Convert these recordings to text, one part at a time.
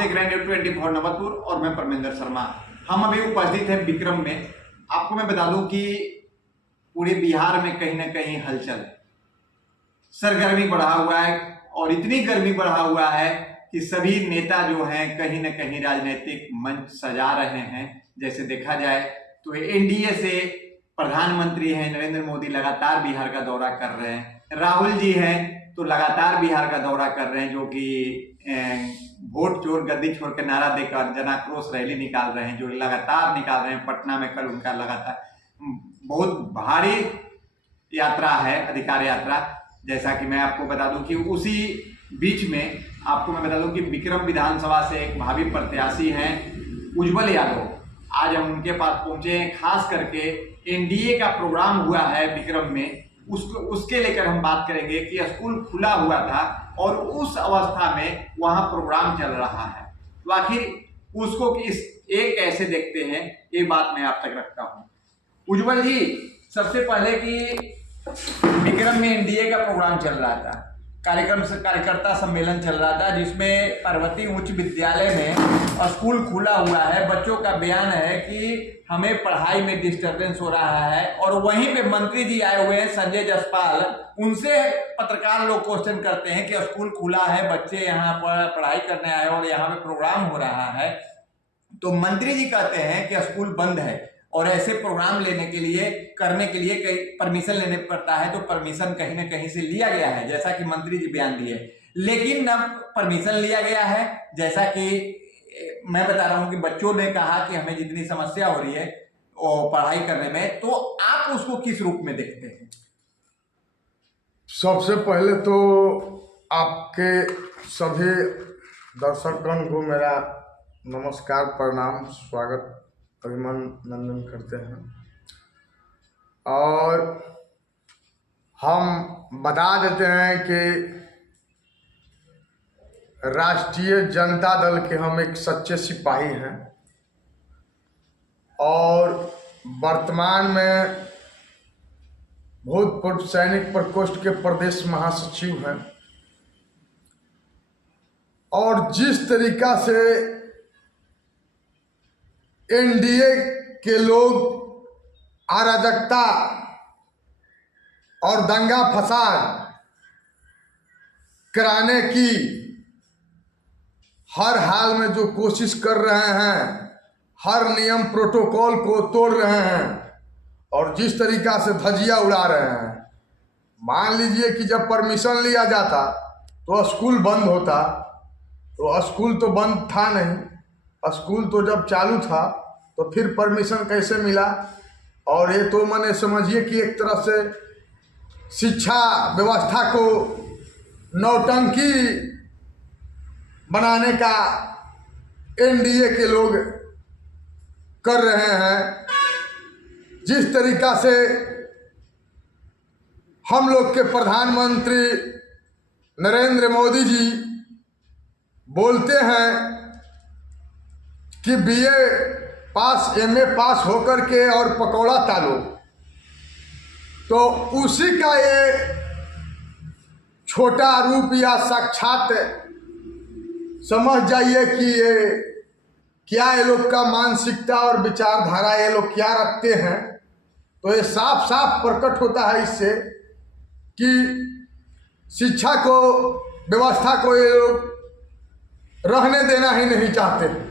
देख रहे हैं न्यूज़ 24 नवतपुर और मैं परमेंद्र शर्मा। हम अभी उपस्थित हैं विक्रम में। आपको मैं बता दूं कि पूरे बिहार में कहीं ना कहीं हलचल, सरगर्मी बढ़ा हुआ है और इतनी गर्मी बढ़ा हुआ है कि सभी नेता जो हैं कहीं ना कहीं राजनीतिक मंच सजा रहे हैं। जैसे देखा जाए तो एनडीए से प्रधानमंत्री हैं नरेंद्र मोदी लगातार बिहार का दौरा कर रहे हैं। राहुल जी हैं तो लगातार बिहार का दौरा कर रहे हैं, जो कि वोट चोर गद्दी छोड़ के नारा देकर जन आक्रोश रैली निकाल रहे हैं, जो लगातार निकाल रहे हैं। पटना में कल उनका लगातार बहुत भारी यात्रा है, अधिकार यात्रा। जैसा कि मैं आपको बता दूं कि उसी बीच में आपको मैं बता दूं कि विक्रम विधानसभा से एक भावी प्रत्याशी हैं उज्जवल यादव। आज हम उनके पास पहुंचे हैं, खास करके एनडीए का प्रोग्राम हुआ है विक्रम में, उसके लेकर हम बात करेंगे कि स्कूल खुला हुआ था और उस अवस्था में वहां प्रोग्राम चल रहा है, तो आखिर उसको इस एक कैसे देखते हैं, ये बात मैं आप तक रखता हूं। उज्जवल जी, सबसे पहले कि विक्रम में एनडीए का प्रोग्राम चल रहा था, कार्यकर्ता सम्मेलन चल रहा था, जिसमें पार्वती उच्च विद्यालय में स्कूल खुला हुआ है। बच्चों का बयान है कि हमें पढ़ाई में डिस्टर्बेंस हो रहा है, और वहीं पे मंत्री जी आए हुए हैं संजय जसपाल। उनसे पत्रकार लोग क्वेश्चन करते हैं कि स्कूल खुला है, बच्चे यहाँ पर पढ़ाई करने आए और यहाँ पे प्रोग्राम हो रहा है, तो मंत्री जी कहते हैं कि स्कूल बंद है और ऐसे प्रोग्राम लेने के लिए करने के लिए कई परमिशन लेने पड़ता है, तो परमिशन कहीं ना कहीं से लिया गया है, जैसा कि मंत्री जी बयान दिए। लेकिन न परमिशन लिया गया है, जैसा कि मैं बता रहा हूं कि बच्चों ने कहा कि हमें जितनी समस्या हो रही है और पढ़ाई करने में, तो आप उसको किस रूप में देखते हैं? सबसे पहले तो आपके सभी दर्शकगण को मेरा नमस्कार, प्रणाम, स्वागत, अभिनंदन करते हैं। और हम बता देते हैं कि राष्ट्रीय जनता दल के हम एक सच्चे सिपाही हैं और वर्तमान में भूतपूर्व सैनिक प्रकोष्ठ के प्रदेश महासचिव हैं। और जिस तरीका से एनडीए के लोग अराजकता और दंगा फसाद कराने की हर हाल में जो कोशिश कर रहे हैं, हर नियम प्रोटोकॉल को तोड़ रहे हैं और जिस तरीका से धजिया उड़ा रहे हैं, मान लीजिए कि जब परमिशन लिया जाता तो स्कूल बंद होता, तो स्कूल तो बंद था नहीं। स्कूल तो जब चालू था तो फिर परमिशन कैसे मिला? और ये तो मैंने समझिए कि एक तरह से शिक्षा व्यवस्था को नौटंकी बनाने का एनडीए के लोग कर रहे हैं। जिस तरीका से हम लोग के प्रधानमंत्री नरेंद्र मोदी जी बोलते हैं कि बीए पास, एमए पास होकर के और पकौड़ा तालो, तो उसी का ये छोटा रूप या साक्षात समझ जाइए कि ये क्या, ये लोग का मानसिकता और विचारधारा ये लोग क्या रखते हैं। तो ये साफ साफ प्रकट होता है इससे कि शिक्षा को, व्यवस्था को ये लोग रहने देना ही नहीं चाहते।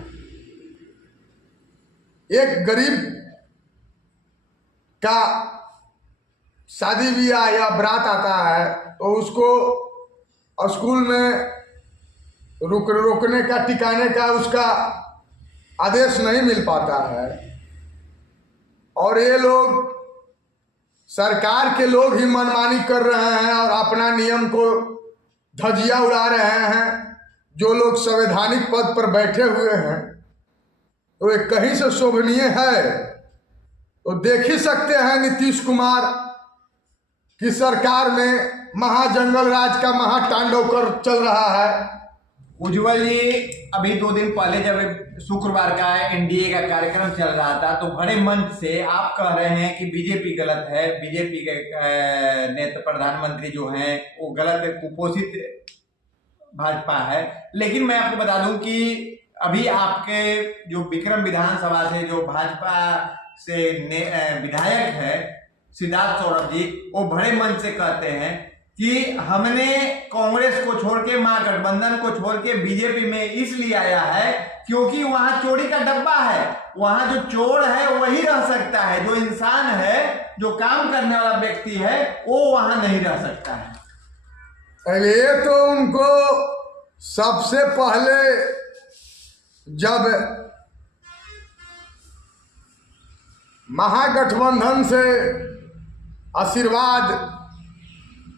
एक गरीब का शादी ब्याह या बारात आता है तो उसको स्कूल में रुकने का, टिकाने का उसका आदेश नहीं मिल पाता है। और ये लोग, सरकार के लोग ही मनमानी कर रहे हैं और अपना नियम को धजिया उड़ा रहे हैं। जो लोग संवैधानिक पद पर बैठे हुए हैं तो ये कहीं से शोभनीय है। तो देख ही सकते हैं नीतीश कुमार की सरकार में महाजंगल राज का महातांडव कर चल रहा है। उज्जवल जी, अभी 2 दिन पहले जब शुक्रवार का एनडीए का कार्यक्रम चल रहा था तो बड़े मंच से आप कह रहे हैं कि बीजेपी गलत है, बीजेपी के नेता प्रधानमंत्री जो हैं वो गलत है, कुपोषित भाजपा है। लेकिन मैं आपको बता दूं कि अभी आपके जो विक्रम विधानसभा से जो भाजपा से विधायक है सिद्धार्थ सौरभ जी, वो बड़े मन से कहते हैं कि हमने कांग्रेस को छोड़ के, महागठबंधन को छोड़ के बीजेपी में इसलिए आया है क्योंकि वहां चोरी का डब्बा है, वहां जो चोर है वही रह सकता है, जो इंसान है, जो काम करने वाला व्यक्ति है, वो वहां नहीं रह सकता है। ये तो उनको सबसे पहले जब महागठबंधन से आशीर्वाद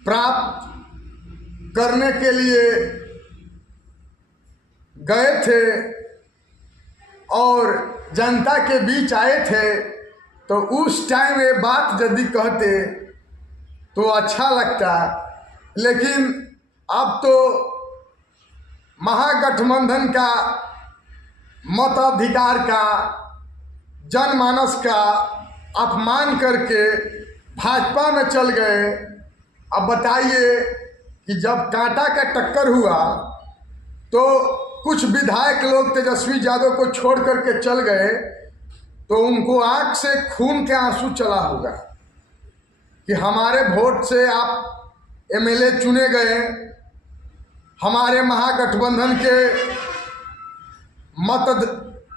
प्राप्त करने के लिए गए थे और जनता के बीच आए थे, तो उस टाइम ये बात यदि कहते तो अच्छा लगता। लेकिन अब तो महागठबंधन का मताधिकार का, जनमानस का अपमान करके भाजपा में चल गए। अब बताइए कि जब कांटा का टक्कर हुआ तो कुछ विधायक लोग तेजस्वी यादव को छोड़ करके चल गए, तो उनको आंख से खून के आंसू चला होगा कि हमारे वोट से आप एमएलए चुने गए, हमारे महागठबंधन के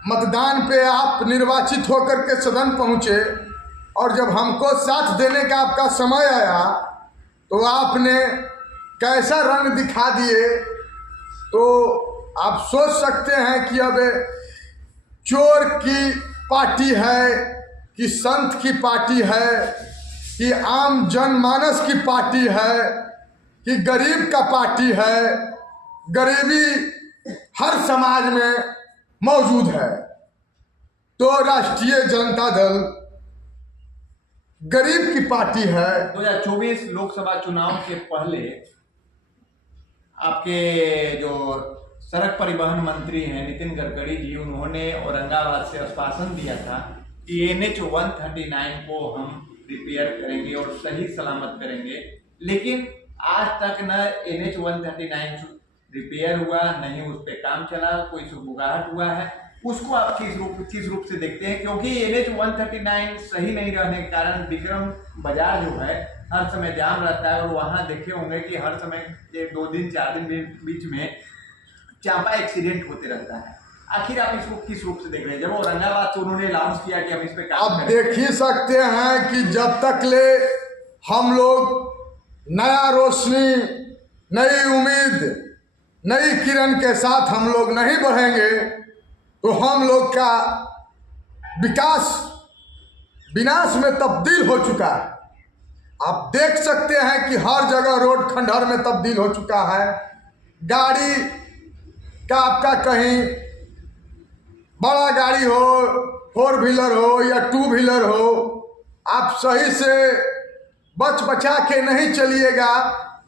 मतदान पे आप निर्वाचित होकर के सदन पहुंचे, और जब हमको साथ देने का आपका समय आया तो आपने कैसा रंग दिखा दिए। तो आप सोच सकते हैं कि अब चोर की पार्टी है कि संत की पार्टी है कि आम जनमानस की पार्टी है कि गरीब का पार्टी है। गरीबी हर समाज में मौजूद है, तो राष्ट्रीय जनता दल गरीब की पार्टी है। 2024 लोकसभा चुनाव के पहले आपके जो सड़क परिवहन मंत्री हैं नितिन गडकरी जी, उन्होंने औरंगाबाद से आश्वासन दिया था कि NH 139 को हम रिपेयर करेंगे और सही सलामत करेंगे। लेकिन आज तक न NH 139 रिपेयर हुआ, नहीं उस पर काम चला, कोई सुबुगाहट हुआ है। उसको आप किस रूप से देखते हैं? क्योंकि NH 139 सही नहीं रहने के कारण विक्रम बाजार जो है हर समय जाम रहता है, और वहां देखे होंगे कि हर समय 2 दिन 4 दिन बीच में चापा एक्सीडेंट होते रहता है। आखिर आप इसको किस रूप से देख रहे हैं? जब औरंगाबाद से उन्होंने अनाउंस किया कि हम इस पे काम अब देख ही सकते हैं कि जब तक ले हम लोग नया रोशनी, नई उम्मीद, नई किरण के साथ हम लोग नहीं बढ़ेंगे तो हम लोग का विकास विनाश में तब्दील हो चुका है। आप देख सकते हैं कि हर जगह रोड खंडहर में तब्दील हो चुका है। गाड़ी का आपका कहीं बड़ा गाड़ी हो, 4 व्हीलर हो या 2 व्हीलर हो, आप सही से बचा के नहीं चलिएगा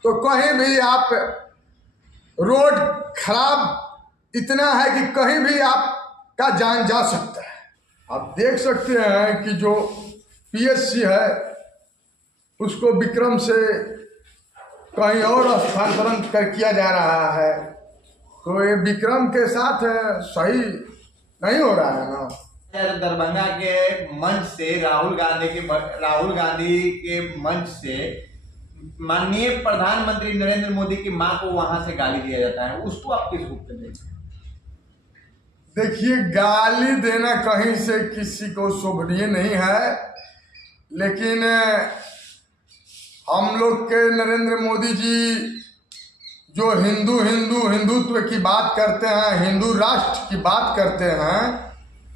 तो कहीं भी आप रोड खराब इतना है कि कहीं भी आपका जान जा सकता है। आप देख सकते हैं कि जो PSC है उसको विक्रम से कहीं और स्थानांतरण किया जा रहा है, तो ये विक्रम के साथ सही नहीं हो रहा है ना। दरभंगा के मंच से राहुल गांधी के मंच से माननीय प्रधानमंत्री नरेंद्र मोदी की मां को वहां से गाली दिया जाता है, उसको आप किस रूप में देखते हैं? देखिए, गाली देना कहीं से किसी को शोभनीय नहीं है, लेकिन हम लोग के नरेंद्र मोदी जी जो हिंदुत्व की बात करते हैं, हिंदू राष्ट्र की बात करते हैं,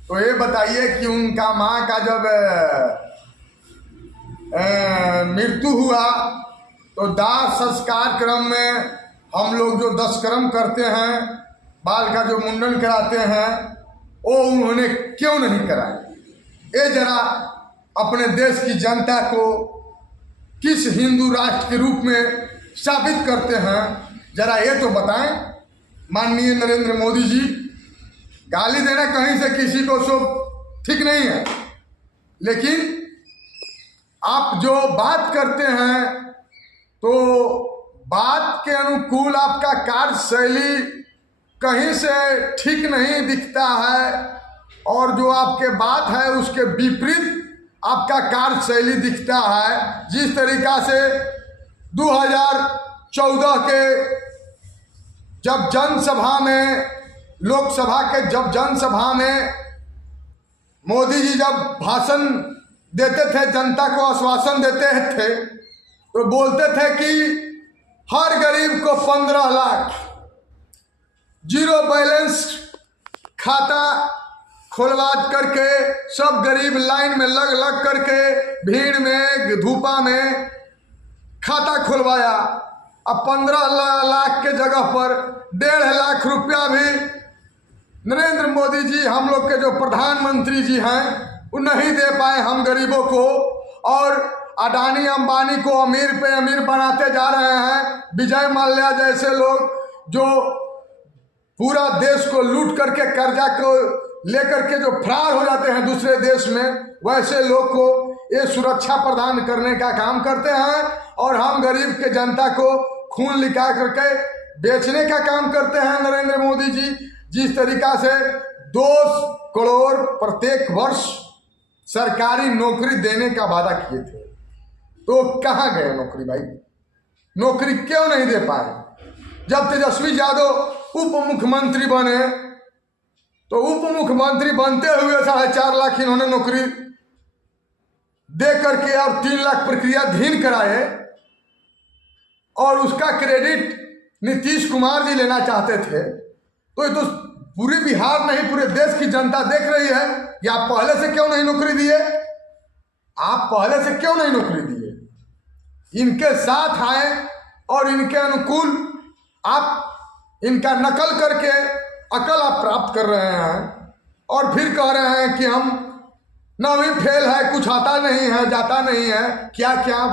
तो ये बताइए कि उनका माँ का जब मृत्यु हुआ तो दाह संस्कार क्रम में हम लोग जो 10 कर्म करते हैं, बाल का जो मुंडन कराते हैं, वो उन्होंने क्यों नहीं कराए? ये जरा अपने देश की जनता को किस हिंदू राष्ट्र के रूप में साबित करते हैं, जरा ये तो बताएं। माननीय नरेंद्र मोदी जी, गाली देना कहीं से किसी को शुभ ठीक नहीं है, लेकिन आप जो बात करते हैं तो बात के अनुकूल आपका कार्यशैली कहीं से ठीक नहीं दिखता है, और जो आपके बात है उसके विपरीत आपका कार्यशैली दिखता है। जिस तरीका से 2014 के जब जनसभा में, लोकसभा के जब जनसभा में मोदी जी जब भाषण देते थे, जनता को आश्वासन देते थे, तो बोलते थे कि हर गरीब को 15 लाख, जीरो बैलेंस खाता खुलवा करके, सब गरीब लाइन में लग लग करके भीड़ में धूपा में खाता खुलवाया। अब 15 लाख के जगह पर 1.5 लाख रुपया भी नरेंद्र मोदी जी, हम लोग के जो प्रधानमंत्री जी हैं, वो नहीं दे पाए हम गरीबों को, और अडानी अंबानी को अमीर पे अमीर बनाते जा रहे हैं। विजय माल्या जैसे लोग जो पूरा देश को लूट करके कर्जा को लेकर के जो फरार हो जाते हैं दूसरे देश में, वैसे लोग को ये सुरक्षा प्रदान करने का काम करते हैं, और हम गरीब के जनता को खून लिखा करके बेचने का काम करते हैं नरेंद्र मोदी जी। जिस तरीका से 2 करोड़ प्रत्येक वर्ष सरकारी नौकरी देने का वादा किए थे, तो कहाँ गए नौकरी भाई? नौकरी क्यों नहीं दे पाए? जब तेजस्वी यादव उप मुख्यमंत्री बने, तो उप मुख्यमंत्री बनते हुए 4.5 लाख इन्होंने नौकरी दे करके और 3 लाख प्रक्रियाधीन कराए, और उसका क्रेडिट नीतीश कुमार जी लेना चाहते थे। तो ये तो पूरे बिहार नहीं, पूरे देश की जनता देख रही है कि आप पहले से क्यों नहीं नौकरी दिए, आप पहले से क्यों नहीं नौकरी दिए। इनके साथ आए और इनके अनुकूल आप इनका नकल करके अकल आप प्राप्त कर रहे हैं, और फिर कह रहे हैं कि हम 9वीं फेल है, कुछ आता नहीं है, जाता नहीं है, क्या क्या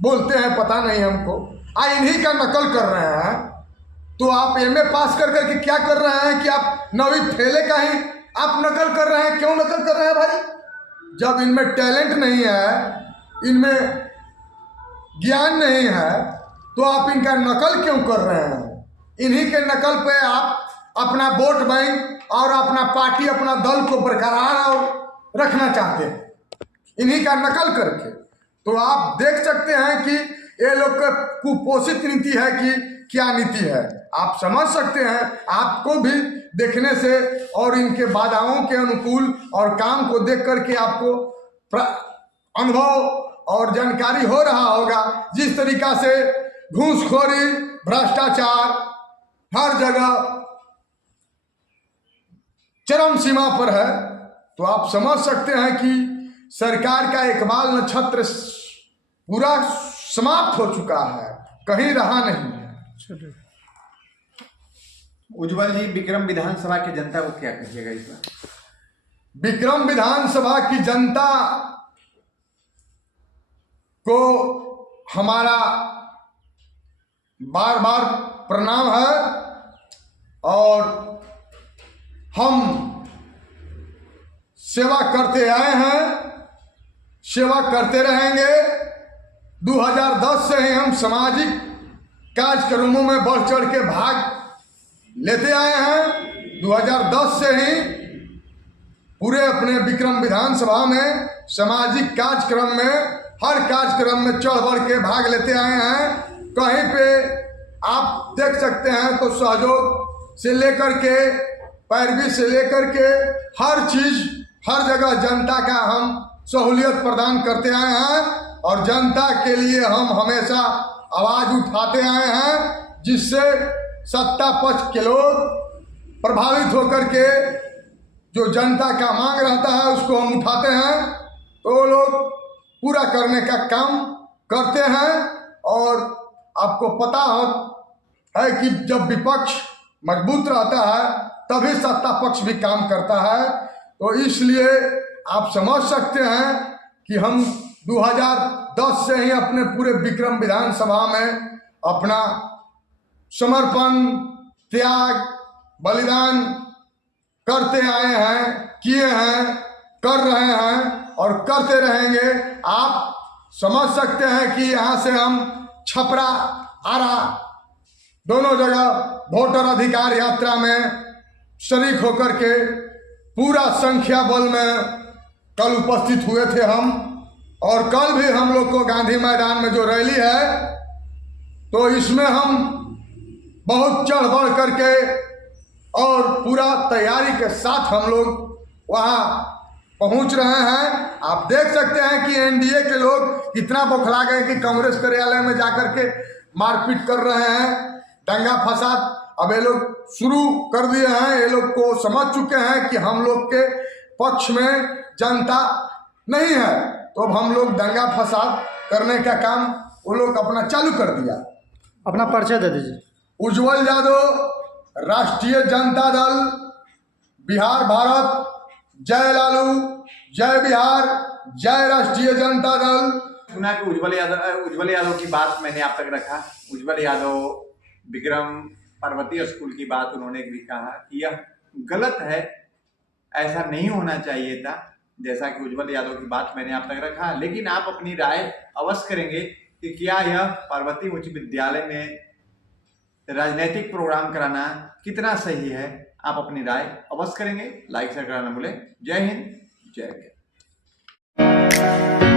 बोलते हैं पता नहीं हमको। इन्हीं का नकल कर रहे हैं। तो आप MA पास कर करके क्या कर रहे हैं कि आप 9वीं फेले का ही आप नकल कर रहे हैं। क्यों नकल कर रहे हैं भाई? जब इनमें टैलेंट नहीं है, इनमें ज्ञान नहीं है, तो आप इनका नकल क्यों कर रहे हैं? इन्हीं के नकल पे आप अपना वोट बैंक और अपना पार्टी, अपना दल को बरकरार और रखना चाहते हैं, इन्हीं का नकल करके। तो आप देख सकते हैं कि ये लोग का कुपोषित नीति है कि क्या नीति है, आप समझ सकते हैं। आपको भी देखने से और इनके बाधाओं के अनुकूल और काम को देख करके आपको अनुभव और जानकारी हो रहा होगा। जिस तरीका से घूसखोरी, भ्रष्टाचार हर जगह चरम सीमा पर है, तो आप समझ सकते हैं कि सरकार का इकबाल नक्षत्र पूरा समाप्त हो चुका है, कहीं रहा नहीं है। उज्जवल जी, विक्रम विधानसभा की जनता को क्या कहिएगा इस बार? विक्रम विधानसभा की जनता को हमारा बार बार प्रणाम है, और हम सेवा करते आए हैं, सेवा करते रहेंगे। 2010 से ही हम सामाजिक कार्यक्रमों में बढ़ चढ़ के भाग लेते आए हैं। 2010 से ही पूरे अपने विक्रम विधानसभा में सामाजिक कार्यक्रम में, हर कार्यक्रम में चढ़ बढ़ के भाग लेते आए हैं। कहीं पे आप देख सकते हैं तो सहयोग से लेकर के, पैरवी से लेकर के, हर चीज हर जगह जनता का हम सहूलियत प्रदान करते आए हैं, और जनता के लिए हम हमेशा आवाज उठाते आए हैं, जिससे सत्ता पक्ष के लोग प्रभावित होकर के जो जनता का मांग रहता है उसको हम उठाते हैं, तो वो लोग पूरा करने का काम करते हैं। और आपको पता है कि जब विपक्ष मजबूत रहता है तभी सत्ता पक्ष भी काम करता है। तो इसलिए आप समझ सकते हैं कि हम 2010 से ही अपने पूरे विक्रम विधानसभा में अपना समर्पण, त्याग, बलिदान करते आए हैं, किए हैं, कर रहे हैं और करते रहेंगे। आप समझ सकते हैं कि यहाँ से हम छपरा आरा, दोनों जगह वोटर अधिकार यात्रा में शरीक होकर के पूरा संख्या बल में कल उपस्थित हुए थे हम। और कल भी हम लोग को गांधी मैदान में जो रैली है तो इसमें हम बहुत चढ़ बढ़ करके और पूरा तैयारी के साथ हम लोग वहाँ पहुँच रहे हैं। आप देख सकते हैं कि एनडीए के लोग इतना बौखला गए कि कांग्रेस कार्यालय में जाकर के मारपीट कर रहे हैं, दंगा फसाद अब ये लोग शुरू कर दिए हैं। ये लोग को समझ चुके हैं कि हम लोग के पक्ष में जनता नहीं है, तो अब हम लोग दंगा फसाद करने का काम वो लोग अपना चालू कर दिया। अपना परिचय दे दीजिए। उज्जवल यादव, राष्ट्रीय जनता दल, बिहार भारत, जय लालू, जय बिहार, जय राष्ट्रीय जनता दल। सुना कि उज्जवल यादव की बात मैंने आप तक रखा। उज्जवल यादव विक्रम पर्वतीय स्कूल की बात उन्होंने भी कहा कि यह गलत है, ऐसा नहीं होना चाहिए था। जैसा कि उज्जवल यादव की बात मैंने आप तक रखा, लेकिन आप अपनी राय अवश्य करेंगे कि क्या यह पर्वतीय उच्च विद्यालय में राजनीतिक प्रोग्राम कराना कितना सही है। आप अपनी राय अवश्य करेंगे, लाइक शेयर कराना भूलें। जय हिंद, जय भारत।